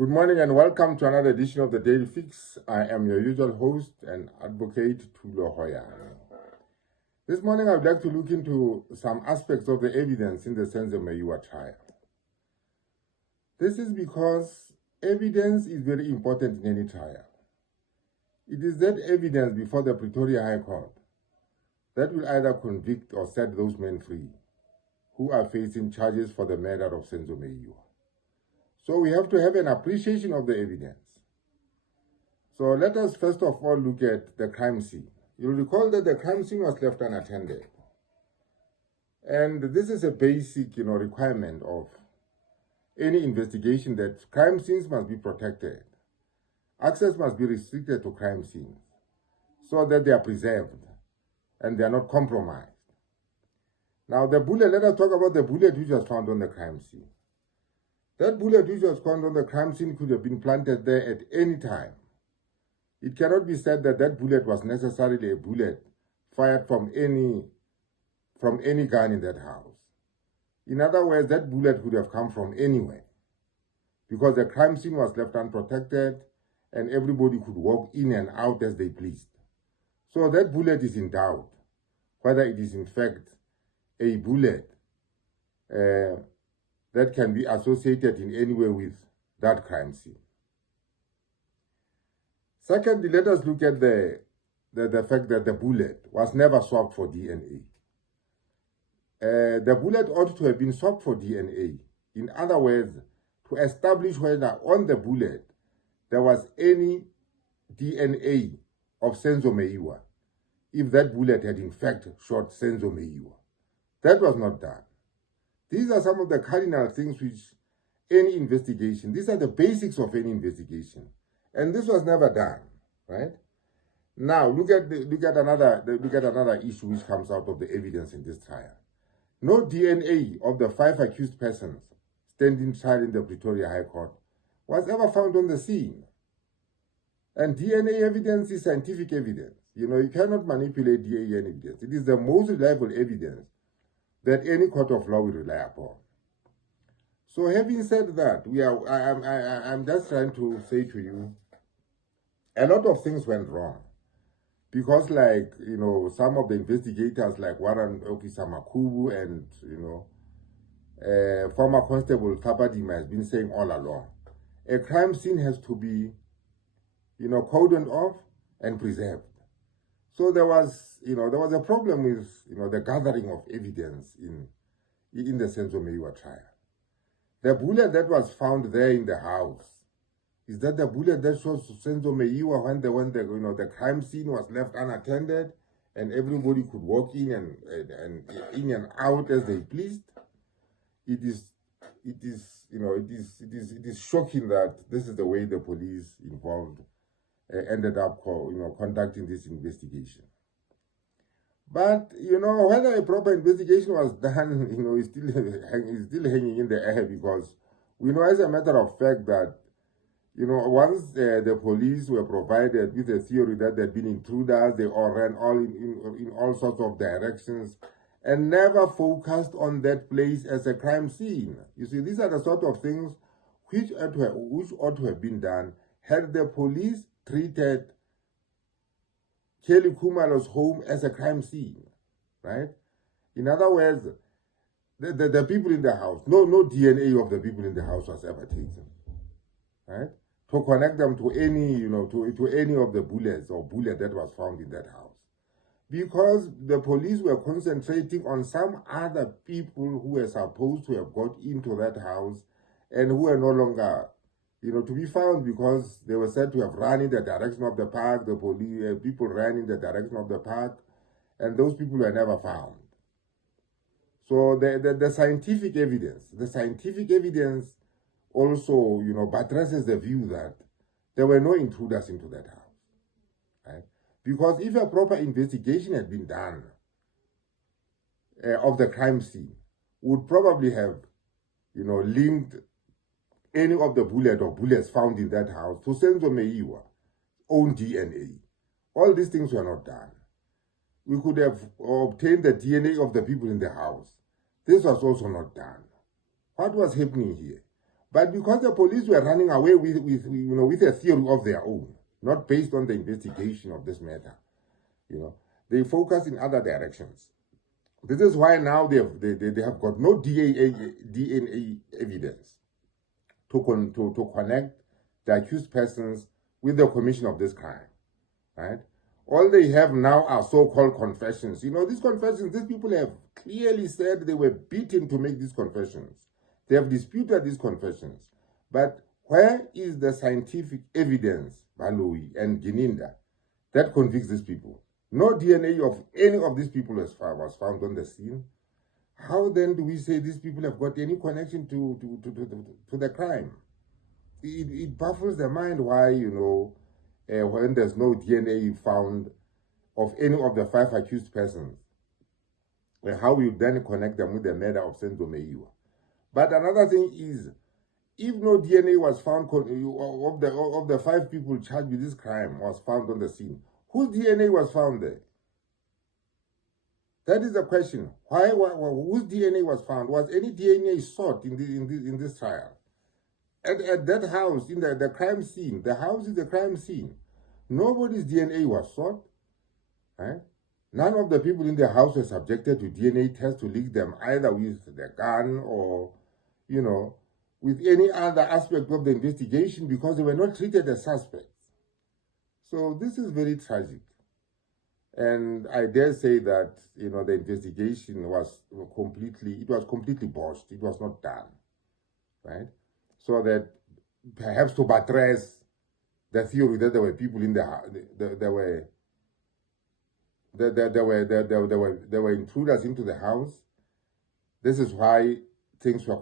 Good morning and welcome to another edition of the Daily Fix. I am your usual host and advocate Tulo Hoya. This morning I would like to look into some aspects of the evidence in the sense of Meyiwa trial. This is because evidence is very important in any trial. It is that evidence before the Pretoria High Court that will either convict or set those men free who are facing charges for the murder of Senzo Meyiwa. So we have to have an appreciation of the evidence. So let us first of all look at the crime scene. You'll recall that the crime scene was left unattended. And this is a basic, requirement of any investigation, that crime scenes must be protected. Access must be restricted to crime scenes so that they are preserved and they are not compromised. Now the bullet, let us talk about the bullet which was found on the crime scene. That bullet which was found on the crime scene could have been planted there at any time. It cannot be said that that bullet was necessarily a bullet fired from any gun in that house. In other words, that bullet could have come from anywhere because the crime scene was left unprotected and everybody could walk in and out as they pleased. So that bullet is in doubt, whether it is in fact a bullet that can be associated in any way with that crime scene. Secondly, let us look at the fact that the bullet was never swapped for DNA. The bullet ought to have been swapped for DNA. In other words, to establish whether on the bullet there was any DNA of Senzo Meyiwa, if that bullet had in fact shot Senzo Meyiwa. That was not done. These are some of the cardinal things which any investigation, these are the basics of any investigation. And this was never done, right? Now, look at another issue which comes out of the evidence in this trial. No DNA of the 5 accused persons standing trial in the Pretoria High Court was ever found on the scene. And DNA evidence is scientific evidence. You cannot manipulate DNA evidence. It is the most reliable evidence that any court of law will rely upon. So having said that, I'm just trying to say to you, a lot of things went wrong. Because some of the investigators like Warren Okisamakubu and, former Constable Thapadima has been saying all along, a crime scene has to be, cordoned off and preserved. So there was a problem with, the gathering of evidence in the Senzo Meyiwa trial. The bullet that was found there in the house, is that the bullet that shows Senzo Meyiwa when the crime scene was left unattended and everybody could walk in and out as they pleased? It is shocking that this is the way the police involved ended up conducting this investigation. But whether a proper investigation was done is still hanging in the air, because we know as a matter of fact that once the police were provided with a theory that there had been intruders, they all ran in all sorts of directions and never focused on that place as a crime scene. You see, these are the sort of things which ought to have been done had the police treated Kelly Khumalo's home as a crime scene, right? In other words, the people in the house, no DNA of the people in the house was ever taken, right? To connect them to any, to any of the bullets or bullet that was found in that house. Because the police were concentrating on some other people who were supposed to have got into that house and who were no longer to be found, because they were said to have run in the direction of the park. The police people ran in the direction of the park, and those people were never found. So the scientific evidence also, buttresses the view that there were no intruders into that house, right? Because if a proper investigation had been done of the crime scene, would probably have, linked any of the bullet or bullets found in that house to Senzo Meyiwa's own DNA. All these things were not done. We could have obtained the DNA of the people in the house. This was also not done. What was happening here? But because the police were running away with a theory of their own, not based on the investigation of this matter, they focus in other directions. This is why now they have got no DNA evidence to connect the accused persons with the commission of this crime, right? All they have now are so-called confessions. These confessions, these people have clearly said they were beaten to make these confessions. They have disputed these confessions. But where is the scientific evidence, Baloyi and Gininda, that convicts these people? No DNA of any of these people was found on the scene. How then do we say these people have got any connection to the crime? It baffles the mind why, when there's no DNA found of any of the 5 accused persons, how you then connect them with the murder of Senzo Meyiwa. But another thing is, if no DNA was found of the 5 people charged with this crime was found on the scene, whose DNA was found there? That is the question. Whose DNA was found? Was any DNA sought in this trial? At that house, in the crime scene, the house is the crime scene. Nobody's DNA was sought. Right? None of the people in the house were subjected to DNA tests to link them either with the gun or, with any other aspect of the investigation, because they were not treated as suspects. So this is very tragic. And I dare say that, the investigation was completely botched. It was not done, right? So that perhaps to buttress the theory that there were people in the house, there were intruders into the house. This is why things were